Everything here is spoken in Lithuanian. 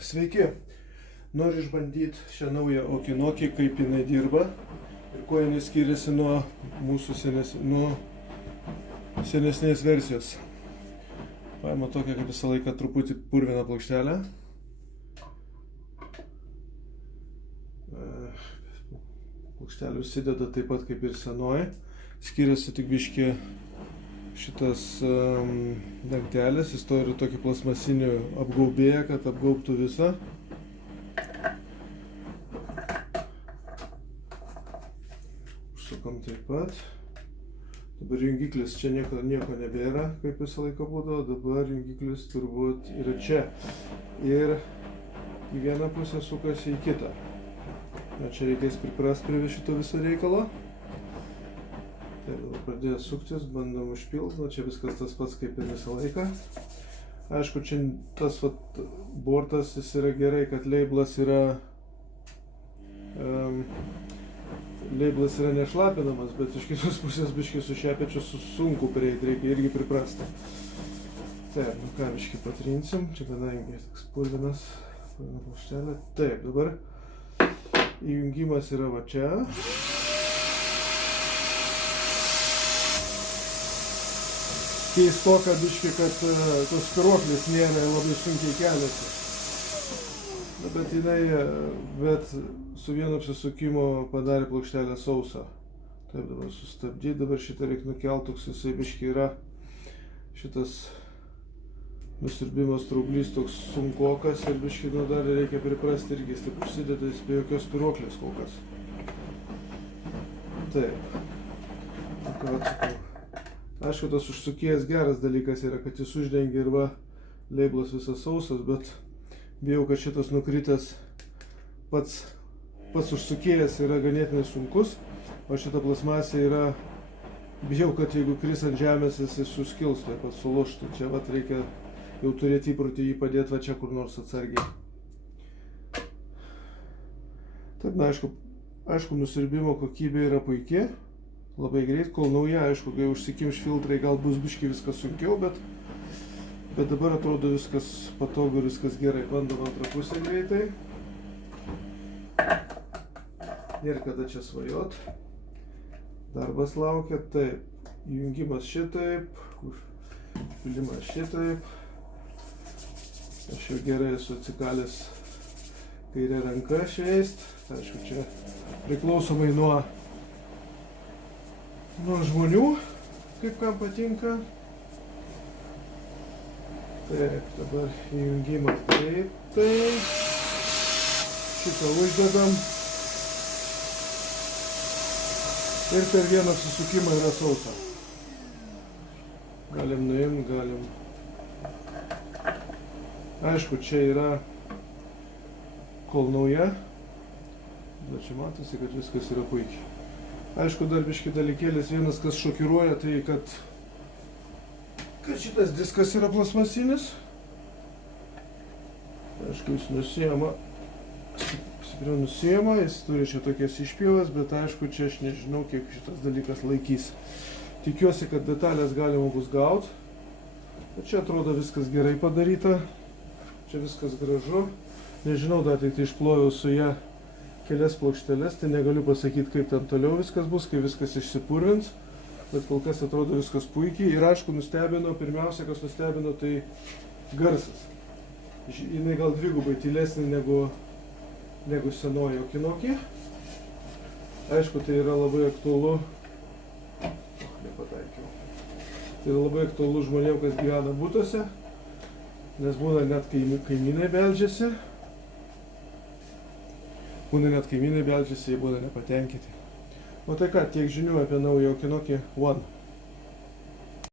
Sveiki! Noriu išbandyti šią naują Okinoki, kaip jinai dirba ir kuo jinai skiriasi nuo mūsų senesnės versijos. Paima tokią, kaip visą laiką, truputį purviną plokštelę. Plokštelė užsideda taip pat kaip ir senoji. Skiriasi tik biškį šitas dangtelis, jis turi tokį plasmasinį apgaubėją, kad apgaubtų visą. Užsukam taip pat. Dabar jungiklis čia nieko nebėra, kaip visą laiką būdavo, dabar jungiklis turbūt yra čia. Ir į vieną pusę sukasi į kitą. Na, čia reikės priprast prie šito viso reikalo. Taip, dabar pradėjo suktis, bandom užpilti, čia viskas tas pats kaip ir visą laiką. Aišku, čia tas bortas, jis yra gerai, kad leiblas yra nešlapinamas, bet iš kitos pusės biškį su šepečiu sunku prieiti, reikia irgi priprasti. Taip, nu ką, biškį patrinsim, čia kadangi toks purvinas plokštelė. Taip, dabar įjungimas yra va čia. Keistoka biškį, kad tos spyruoklis nėra labai sunkiai keliasi. Bet su vienu apsisukimo padarė plokštelę sausą. Taip, dabar sustabdyti, dabar šitą reikia nukelti, toks jisai biškį yra šitas nusiurbimas traublys toks sunkokas ir biškį dar reikia priprasti irgi, jis taip užsideda, jis be jokios spyruoklės kol kas. Taip. Ką atsakau. Aišku, tas užsukėjęs geras dalykas yra, kad jis uždengia ir va, leiblas visas sausas, bet bijau, kad šitas nukritęs pats užsukėjęs yra ganėtinai sunkus, o šita plasmasė yra, bijau, kad jeigu kris ant žemės, jis suskils, taip pat sulūžtų. Čia vat reikia jau turėti įprotį jį padėti va čia kur nors atsargiai. Taip, na, aišku, nusiurbimo kokybė yra puikiai. Labai greit, kol nauja, aišku, kai užsikimš filtrai, gal bus biškį viskas sunkiau, bet dabar atrodo viskas patogu, viskas gerai. Bandom antrą pusę greitai. Ir kada čia svajot. Darbas laukia, taip. Įjungimas šitaip, užpilimas šitaip. Aš jau gerai esu atsikalęs kairę ranką šveist. Aišku, čia priklausomai nuo žmonių, kaip kam patinka. Taip, dabar įjungimas greitai. Šitą uždedam. Ir per vieną apsisukimą yra sausa. Galim nuimti, galim. Aišku, čia yra kol nauja, bet čia matosi, kad viskas yra puikiai. Aišku, dar biškį dalykėlis vienas, kas šokiruoja, tai kad šitas diskas yra plasmasinis. Aišku, jis nusiema, stipriau nusiema, jis turi čia tokias išpjovas, bet aišku, čia aš nežinau, kiek šitas dalykas laikys. Tikiuosi, kad detalės galima bus gauti. Bet čia atrodo viskas gerai padaryta. Čia viskas gražu. Nežinau, dar tik tai išploviau su ją kelias plokšteles, tai negaliu pasakyti, kaip ten toliau viskas bus, kai viskas išsipurvins, bet kol kas atrodo viskas puikiai. Ir aišku, nustebino, pirmiausia, kas nustebino, tai garsas. Jinai gal dvigubai tylesnė negu senoji Okinoki. Aišku, tai yra labai aktualu. Nepataikiau. Tai yra labai aktualu žmonėms, kas gyvena butuose, nes būna net kaimynai beldžiasi. Būna net kaimynai beldžiasi, jie būna nepatenkinti. O tai ką, tiek žinių apie naują Okinoki One.